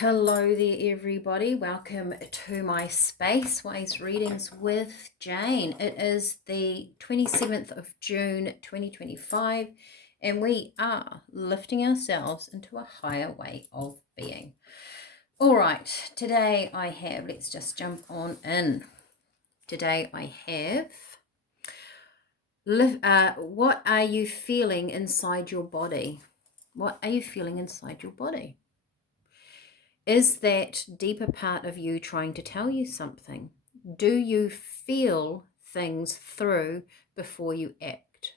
Hello there, everybody. Welcome to my Space Ways Readings with Jane. It is the 27th of June 2025, and we are lifting ourselves into a higher way of being. All right, today I have, let's just jump on in. Today I have, what are you feeling inside your body? What are you feeling inside your body? Is that deeper part of you trying to tell you something? Do you feel things through before you act?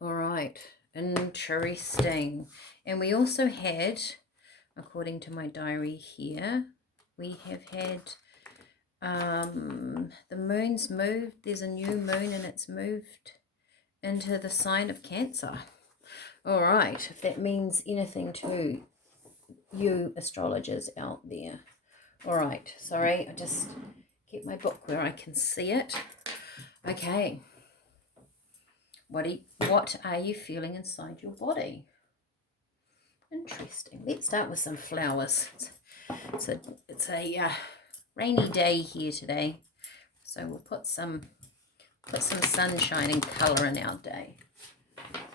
All right, interesting. And we also had, according to my diary here, we have had the moon's moved. There's a new moon and it's moved into the sign of Cancer. All right, if that means anything to you astrologers out there. All right, sorry, I just keep my book where I can see it. Okay, what are you feeling inside your body? Interesting. Let's start with some flowers. It's a rainy day here today, so we'll put some sunshine and color in our day.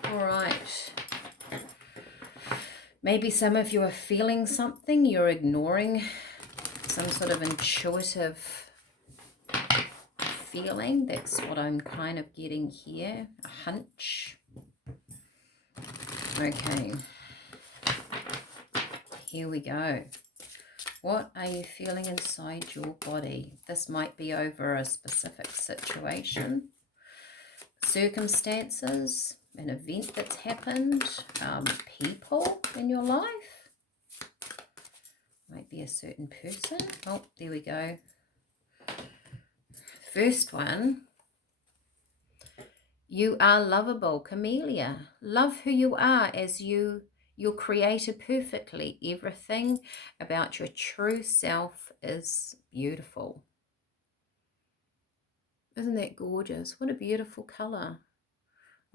All right. Maybe some of you are feeling something you're ignoring, some sort of intuitive feeling. That's what I'm kind of getting here, a hunch. Okay, here we go. What are you feeling inside your body? This might be over a specific situation, circumstances, an event that's happened, people in your life. Might be a certain person. Oh, there we go. First one. You are lovable, Camellia. Love who you are as you're created perfectly. Everything about your true self is beautiful. Isn't that gorgeous? What a beautiful color.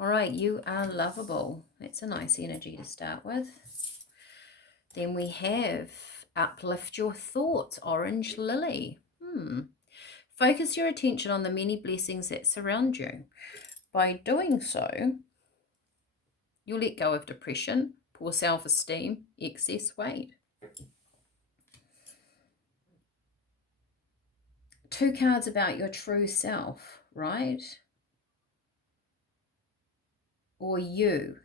All right, you are lovable. That's a nice energy to start with. Then we have uplift your thoughts, orange lily. Focus your attention on the many blessings that surround you. By doing so, you'll let go of depression, poor self-esteem, excess weight. Two cards about your true self, right? Or you.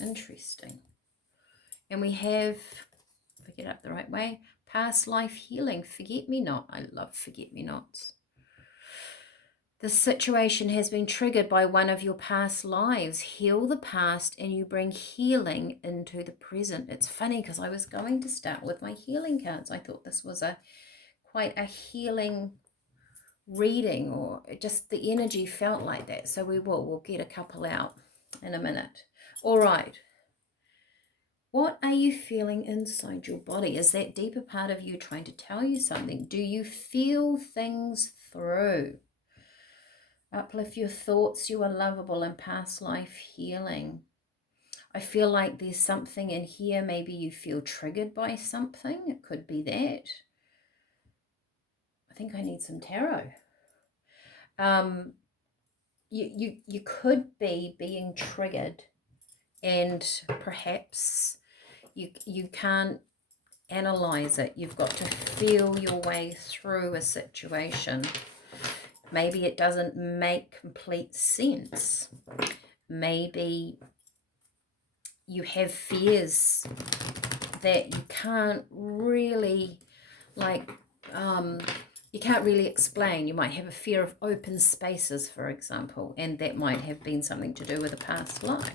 Interesting. And we have, if I get up the right way, past life healing, forget-me-not. I love forget-me-nots. The situation has been triggered by one of your past lives. Heal the past and you bring healing into the present. It's funny because I was going to start with my healing cards. I thought this was quite a healing reading, or just the energy felt like that. So we'll get a couple out in a minute. All right. What are you feeling inside your body? Is that deeper part of you trying to tell you something? Do you feel things through? Uplift your thoughts, you are lovable, and past life healing. I feel like there's something in here. Maybe you feel triggered by something. It could be that. I think I need some tarot. You could be being triggered, and perhaps you can't analyze it. You've got to feel your way through a situation. Maybe it doesn't make complete sense. Maybe you have fears that you can't really you can't really explain. You might have a fear of open spaces, for example, and that might have been something to do with a past life.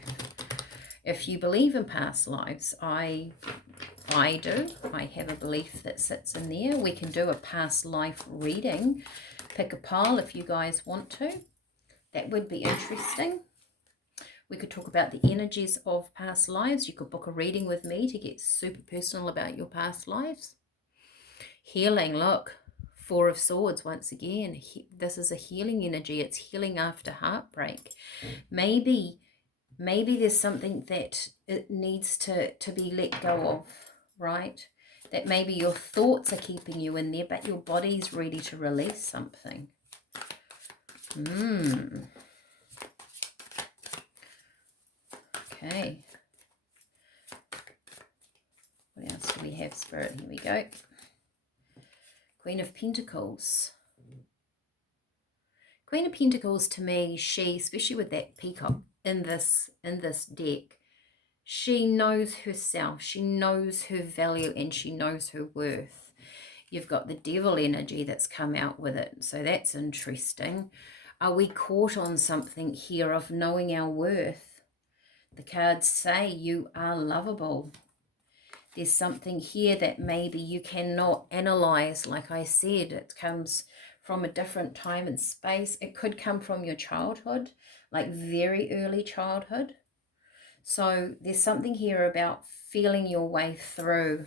If you believe in past lives, I do. I have a belief that sits in there. We can do a past life reading. Pick a pile if you guys want to. That would be interesting. We could talk about the energies of past lives. You could book a reading with me to get super personal about your past lives. Healing, look, Four of Swords once again. This is a healing energy. It's healing after heartbreak. Maybe there's something that it needs to be let go of. right? That maybe your thoughts are keeping you in there, but your body's ready to release something. Okay. What else do we have, Spirit? Here we go. Queen of Pentacles. Queen of Pentacles, to me, she, especially with that peacock in this deck, she knows herself, she knows her value, and she knows her worth. You've got the devil energy that's come out with it, so that's interesting. Are we caught on something here of knowing our worth? The cards say you are lovable. There's something here that maybe you cannot analyze. Like I said, it comes from a different time and space. It could come from your childhood, like very early childhood. So there's something here about feeling your way through.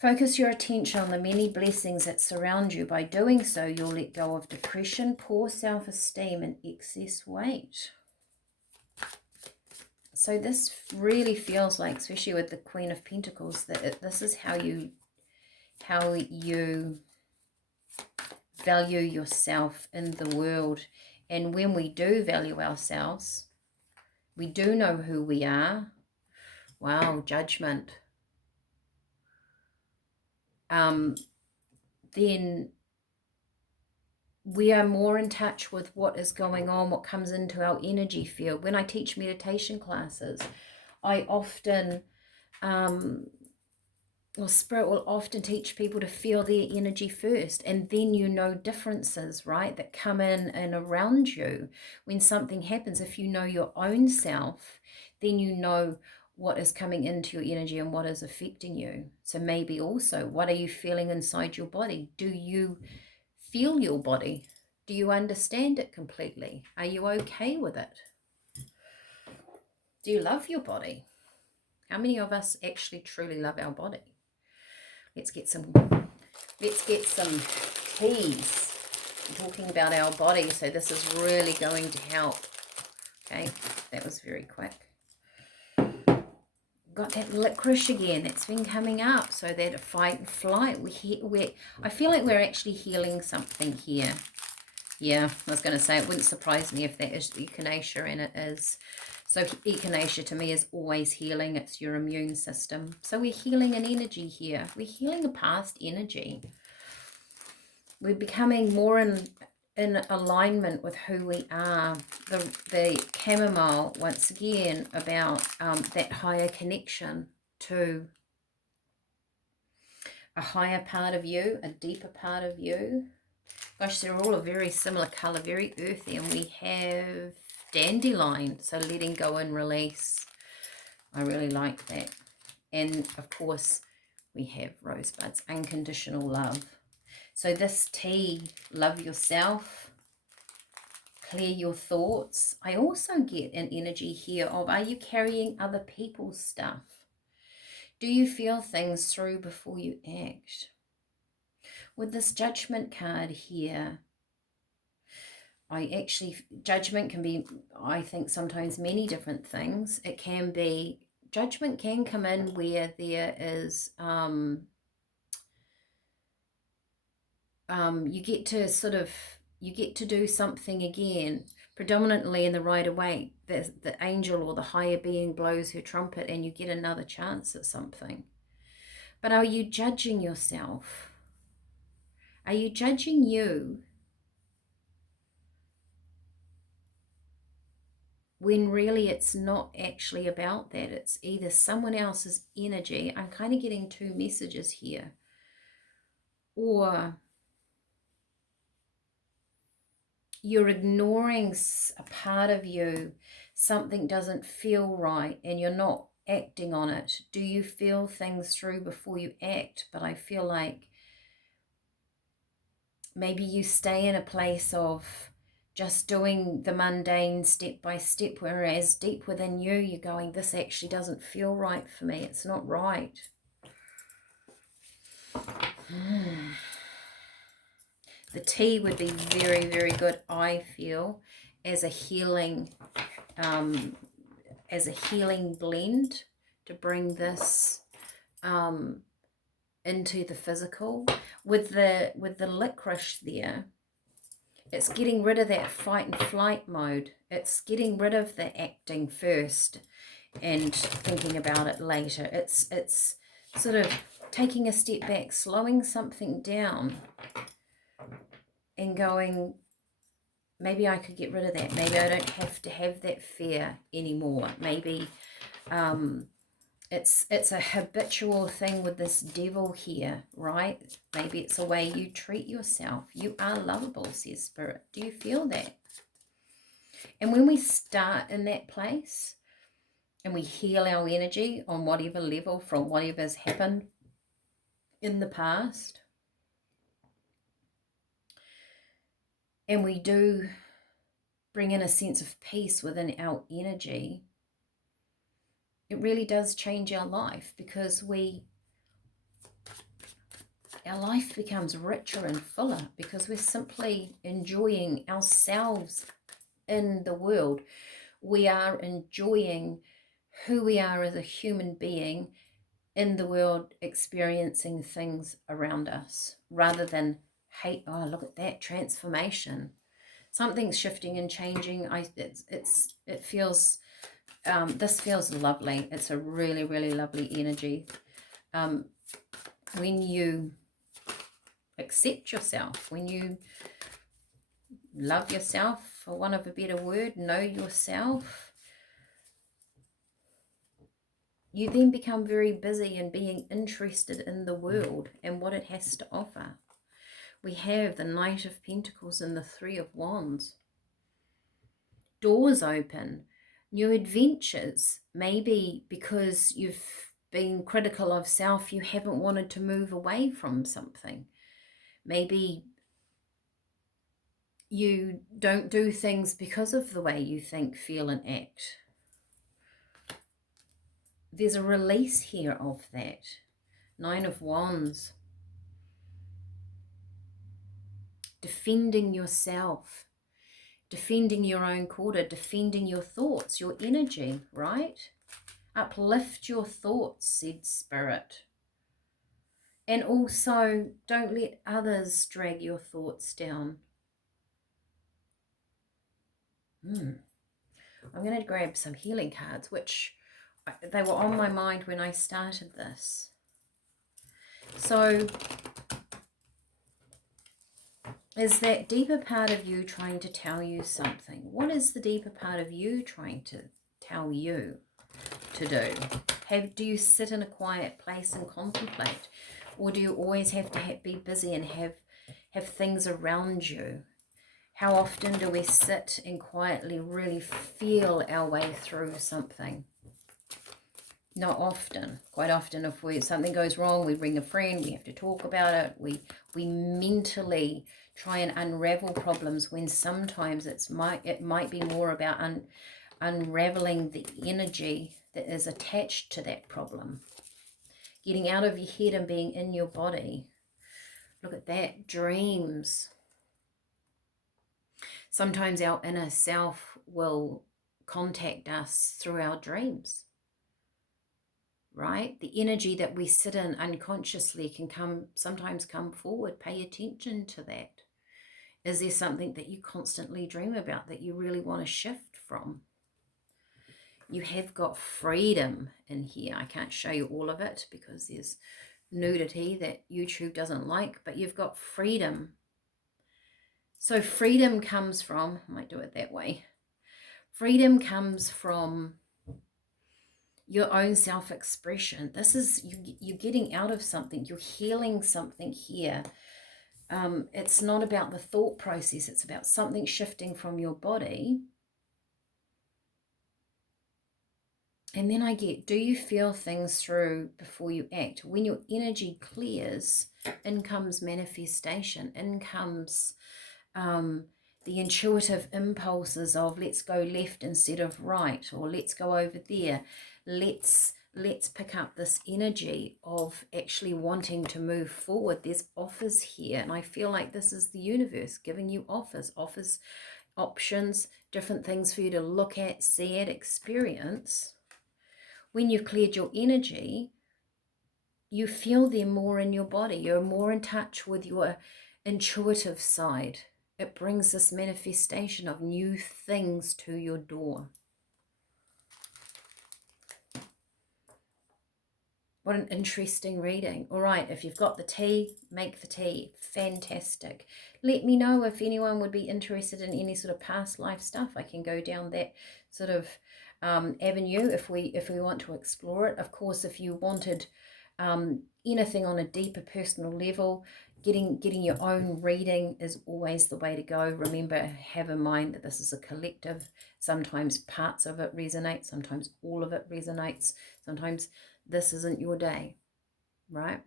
Focus your attention on the many blessings that surround you. By doing so, you'll let go of depression, poor self-esteem, and excess weight. So this really feels like, especially with the Queen of Pentacles, that this is how you value yourself in the world. And when we do value ourselves, we do know who we are. Wow, Judgment. Then we are more in touch with what is going on, what comes into our energy field. When I teach meditation classes, I often, Spirit will often teach people to feel their energy first, and then you know differences, right, that come in and around you. When something happens, if you know your own self, then you know what is coming into your energy and what is affecting you. So maybe also, what are you feeling inside your body? Do you feel your body? Do you understand it completely? Are you okay with it? Do you love your body? How many of us actually truly love our body? Let's get some keys. I'm talking about our body, so this is really going to help. Okay, that was very quick. Got that licorice again. That's been coming up. So that fight and flight. I feel like we're actually healing something here. Yeah, I was going to say, it wouldn't surprise me if that is echinacea, and it is. So echinacea to me is always healing. It's your immune system. So we're healing an energy here. We're healing a past energy. We're becoming more in alignment with who we are. The chamomile, once again, about that higher connection to a higher part of you, a deeper part of you. Gosh, they're all a very similar colour, very earthy. And we have dandelion, so letting go and release. I really like that. And of course, we have rosebuds, unconditional love. So this tea, love yourself, clear your thoughts. I also get an energy here of, are you carrying other people's stuff? Do you feel things through before you act? With this Judgment card here, Judgment can be, I think, sometimes many different things. It can be, Judgment can come in where there is, you get to do something again, predominantly in the Rider-Waite. The angel or the higher being blows her trumpet and you get another chance at something. But are you judging yourself? Are you judging you when really it's not actually about that? It's either someone else's energy. I'm kind of getting two messages here. Or you're ignoring a part of you. Something doesn't feel right and you're not acting on it. Do you feel things through before you act? But I feel like maybe you stay in a place of just doing the mundane step by step, whereas deep within you, you're going, this actually doesn't feel right for me. It's not right. The tea would be very, very good, I feel, as a healing blend to bring this into the physical. With the licorice there, it's getting rid of that fight and flight mode. It's getting rid of the acting first and thinking about it later. It's sort of taking a step back, slowing something down and going, maybe I could get rid of that. Maybe I don't have to have that fear anymore. Maybe it's a habitual thing with this devil here, right? Maybe it's a way you treat yourself. You are lovable, says Spirit. Do you feel that? And when we start in that place and we heal our energy on whatever level from whatever's happened in the past, and we do bring in a sense of peace within our energy, it really does change our life, because our life becomes richer and fuller because we're simply enjoying ourselves in the world. We are enjoying who we are as a human being in the world, experiencing things around us, rather than hate. Oh, look at that transformation. Something's shifting and changing. It feels, this feels lovely. It's a really, really lovely energy. When you accept yourself, when you love yourself, for want of a better word, know yourself, you then become very busy in being interested in the world and what it has to offer. We have the Knight of Pentacles and the Three of Wands. Doors open, new adventures. Maybe because you've been critical of self, you haven't wanted to move away from something. Maybe you don't do things because of the way you think, feel, and act. There's a release here of that. Nine of Wands. Defending yourself. Defending your own quarter. Defending your thoughts, your energy, right? Uplift your thoughts, said Spirit. And also, don't let others drag your thoughts down. I'm going to grab some healing cards, which they were on my mind when I started this. So, is that deeper part of you trying to tell you something? What is the deeper part of you trying to tell you to do? Do you sit in a quiet place and contemplate? Or do you always have to be busy and have things around you? How often do we sit and quietly really feel our way through something? Not often. Quite often, if something goes wrong, we bring a friend, we have to talk about it. We mentally try and unravel problems, when sometimes it might be more about unraveling the energy that is attached to that problem. Getting out of your head and being in your body. Look at that. Dreams. Sometimes our inner self will contact us through our dreams, right? The energy that we sit in unconsciously can sometimes come forward. Pay attention to that. Is there something that you constantly dream about that you really want to shift from? You have got freedom in here. I can't show you all of it because there's nudity that YouTube doesn't like, but you've got freedom. So freedom comes from, I might do it that way. Freedom comes from your own self-expression. This is, you're getting out of something. You're healing something here. It's not about the thought process. It's about something shifting from your body. And then I get, do you feel things through before you act? When your energy clears, in comes manifestation, in comes the intuitive impulses of let's go left instead of right, or let's go over there. Let's pick up this energy of actually wanting to move forward. There's offers here, and I feel like this is the universe giving you offers, options, different things for you to look at, see it, experience, when you've cleared your energy, you feel them more in your body. You're more in touch with your intuitive side. It brings this manifestation of new things to your door. What an interesting reading. All right, if you've got the tea, make the tea. Fantastic. Let me know if anyone would be interested in any sort of past life stuff. I can go down that sort of avenue if we want to explore it. Of course, if you wanted anything on a deeper personal level, getting your own reading is always the way to go. Remember, have in mind that this is a collective. Sometimes parts of it resonate, sometimes all of it resonates, sometimes this isn't your day, right?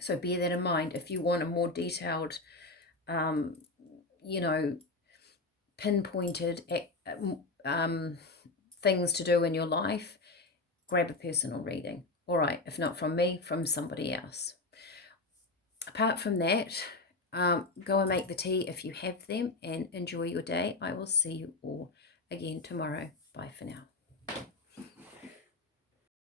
So bear that in mind. If you want a more detailed, you know, pinpointed things to do in your life, grab a personal reading. All right, if not from me, from somebody else. Apart from that, go and make the tea if you have them, and enjoy your day. I will see you all again tomorrow. Bye for now.